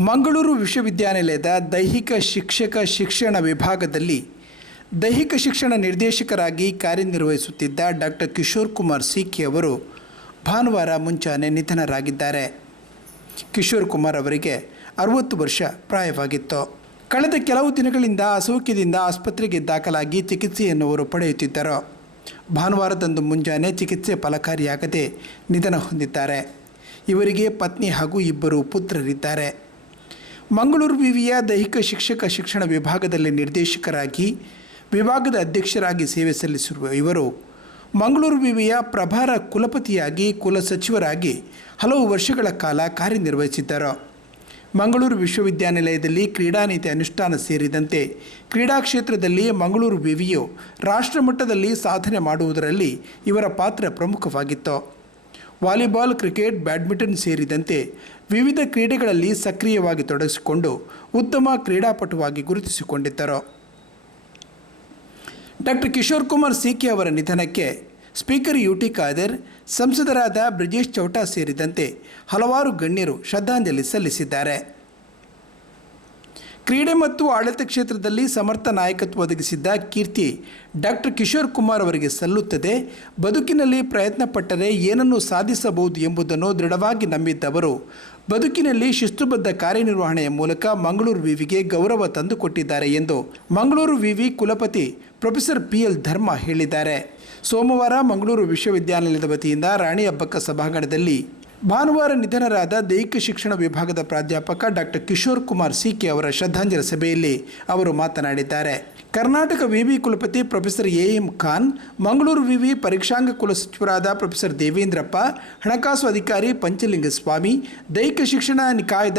ಮಂಗಳೂರು ವಿಶ್ವವಿದ್ಯಾನಿಲಯದ ದೈಹಿಕ ಶಿಕ್ಷಕ ಶಿಕ್ಷಣ ವಿಭಾಗದಲ್ಲಿ ದೈಹಿಕ ಶಿಕ್ಷಣ ನಿರ್ದೇಶಕರಾಗಿ ಕಾರ್ಯನಿರ್ವಹಿಸುತ್ತಿದ್ದ ಡಾಕ್ಟರ್ ಕಿಶೋರ್ ಕುಮಾರ್ ಸಿಕ್ಕಿ ಅವರು ಭಾನುವಾರ ಮುಂಚಾನೆ ನಿಧನರಾಗಿದ್ದಾರೆ. ಕಿಶೋರ್ ಕುಮಾರ್ ಅವರಿಗೆ ಅರವತ್ತು ವರ್ಷ ಪ್ರಾಯವಾಗಿತ್ತು. ಕಳೆದ ಕೆಲವು ದಿನಗಳಿಂದ ಅಸೌಖ್ಯದಿಂದ ಆಸ್ಪತ್ರೆಗೆ ದಾಖಲಾಗಿ ಚಿಕಿತ್ಸೆಯನ್ನು ಅವರು ಪಡೆಯುತ್ತಿದ್ದರು. ಭಾನುವಾರದಂದು ಮುಂಜಾನೆ ಚಿಕಿತ್ಸೆ ಫಲಕಾರಿಯಾಗದೆ ನಿಧನ ಹೊಂದಿದ್ದಾರೆ. ಇವರಿಗೆ ಪತ್ನಿ ಹಾಗೂ ಇಬ್ಬರು ಪುತ್ರರಿದ್ದಾರೆ. ಮಂಗಳೂರು ವಿವಿಯ ದೈಹಿಕ ಶಿಕ್ಷಕ ಶಿಕ್ಷಣ ವಿಭಾಗದಲ್ಲಿ ನಿರ್ದೇಶಕರಾಗಿ, ವಿಭಾಗದ ಅಧ್ಯಕ್ಷರಾಗಿ ಸೇವೆ ಸಲ್ಲಿಸಿರುವ ಇವರು ಮಂಗಳೂರು ವಿವಿಯ ಪ್ರಭಾರ ಕುಲಪತಿಯಾಗಿ ಕುಲಸಚಿವರಾಗಿ ಹಲವು ವರ್ಷಗಳ ಕಾಲ ಕಾರ್ಯನಿರ್ವಹಿಸಿದ್ದರು. ಮಂಗಳೂರು ವಿಶ್ವವಿದ್ಯಾನಿಲಯದಲ್ಲಿ ಕ್ರೀಡಾ ನೀತಿ ಅನುಷ್ಠಾನ ಸೇರಿದಂತೆ ಕ್ರೀಡಾ ಕ್ಷೇತ್ರದಲ್ಲಿ ಮಂಗಳೂರು ವಿವಿಯು ರಾಷ್ಟ್ರಮಟ್ಟದಲ್ಲಿ ಸಾಧನೆ ಮಾಡುವುದರಲ್ಲಿ ಇವರ ಪಾತ್ರ ಪ್ರಮುಖವಾಗಿತ್ತು. ವಾಲಿಬಾಲ್, ಕ್ರಿಕೆಟ್, ಬ್ಯಾಡ್ಮಿಂಟನ್ ಸೇರಿದಂತೆ ವಿವಿಧ ಕ್ರೀಡೆಗಳಲ್ಲಿ ಸಕ್ರಿಯವಾಗಿ ತೊಡಗಿಸಿಕೊಂಡು ಉತ್ತಮ ಕ್ರೀಡಾಪಟುವಾಗಿ ಗುರುತಿಸಿಕೊಂಡಿದ್ದರು. Doctor Kishore Kumar C K ನಿಧನಕ್ಕೆ ಸ್ಪೀಕರ್ ಯು ಟಿ ಖಾದರ್, ಸಂಸದರಾದ ಬ್ರಿಜೇಶ್ ಚೌಟಾ ಸೇರಿದಂತೆ ಹಲವಾರು ಗಣ್ಯರು ಶ್ರದ್ಧಾಂಜಲಿ ಸಲ್ಲಿಸಿದ್ದಾರೆ. ಕ್ರೀಡೆ ಮತ್ತು ಆಡಳಿತ ಕ್ಷೇತ್ರದಲ್ಲಿ ಸಮರ್ಥ ನಾಯಕತ್ವ ಒದಗಿಸಿದ್ದ ಕೀರ್ತಿ ಡಾಕ್ಟರ್ ಕಿಶೋರ್ ಕುಮಾರ್ ಅವರಿಗೆ ಸಲ್ಲುತ್ತದೆ. ಬದುಕಿನಲ್ಲಿ ಪ್ರಯತ್ನ ಪಟ್ಟರೆ ಏನನ್ನು ಸಾಧಿಸಬಹುದು ಎಂಬುದನ್ನು ದೃಢವಾಗಿ ನಂಬಿದ್ದವರು ಬದುಕಿನಲ್ಲಿ ಶಿಸ್ತುಬದ್ಧ ಕಾರ್ಯನಿರ್ವಹಣೆಯ ಮೂಲಕ ಮಂಗಳೂರು ವಿವಿಗೆ ಗೌರವ ತಂದುಕೊಟ್ಟಿದ್ದಾರೆ ಎಂದು ಮಂಗಳೂರು ವಿವಿ ಕುಲಪತಿ ಪ್ರೊಫೆಸರ್ ಪಿ ಎಲ್ ಧರ್ಮ ಹೇಳಿದ್ದಾರೆ. ಸೋಮವಾರ ಮಂಗಳೂರು ವಿಶ್ವವಿದ್ಯಾನಿಲಯದ ವತಿಯಿಂದ ರಾಣಿ ಹಬ್ಬಕ್ಕ ಸಭಾಂಗಣದಲ್ಲಿ ಭಾನುವಾರ ನಿಧನರಾದ ದೈಹಿಕ ಶಿಕ್ಷಣ ವಿಭಾಗದ ಪ್ರಾಧ್ಯಾಪಕ ಡಾಕ್ಟರ್ ಕಿಶೋರ್ ಕುಮಾರ್ ಸಿಕೆ ಅವರ ಶ್ರದ್ಧಾಂಜಲಿ ಸಭೆಯಲ್ಲಿ ಅವರು ಮಾತನಾಡಿದ್ದಾರೆ. ಕರ್ನಾಟಕ ವಿವಿ ಕುಲಪತಿ professor A M Khan, Mangaluru ವಿವಿ ಪರೀಕ್ಷಾಂಗ ಕುಲಸಚಿವರಾದ ಪ್ರೊಫೆಸರ್ ದೇವೇಂದ್ರಪ್ಪ, ಹಣಕಾಸು ಅಧಿಕಾರಿ ಪಂಚಲಿಂಗಸ್ವಾಮಿ, ದೈಹಿಕ ಶಿಕ್ಷಣ ನಿಕಾಯದ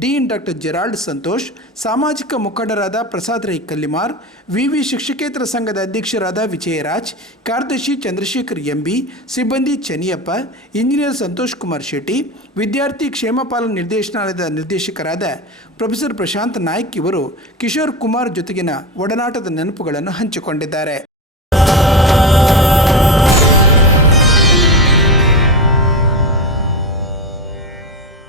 ಡೀನ್ ಡಾಕ್ಟರ್ ಜೆರಾಲ್ಡ್ ಸಂತೋಷ್, ಸಾಮಾಜಿಕ ಮುಖಂಡರಾದ ಪ್ರಸಾದ್ ರೈ ಕಲ್ಲಿಮಾರ್, ವಿವಿ ಶಿಕ್ಷಕೇತರ ಸಂಘದ ಅಧ್ಯಕ್ಷರಾದ ವಿಜಯರಾಜ್, ಕಾರ್ಯದರ್ಶಿ ಚಂದ್ರಶೇಖರ್ ಎಂಬಿ, ಸಿಬ್ಬಂದಿ ಚನಿಯಪ್ಪ, ಇಂಜಿನಿಯರ್ ಸಂತೋಷ್ ಕುಮಾರ್ ಶೆಟ್ಟಿ, ವಿದ್ಯಾರ್ಥಿ ಕ್ಷೇಮಪಾಲನ ನಿರ್ದೇಶನಾಲಯದ ನಿರ್ದೇಶಕರಾದ ಪ್ರೊಫೆಸರ್ ಪ್ರಶಾಂತ್ ನಾಯ್ಕ್ ಇವರು ಕಿಶೋರ್ ಕುಮಾರ್ ಜೊತೆಗಿನ ಒಡನಾಟದ ನೆನಪುಗಳನ್ನು ಹಂಚಿಕೊಂಡಿದ್ದಾರೆ.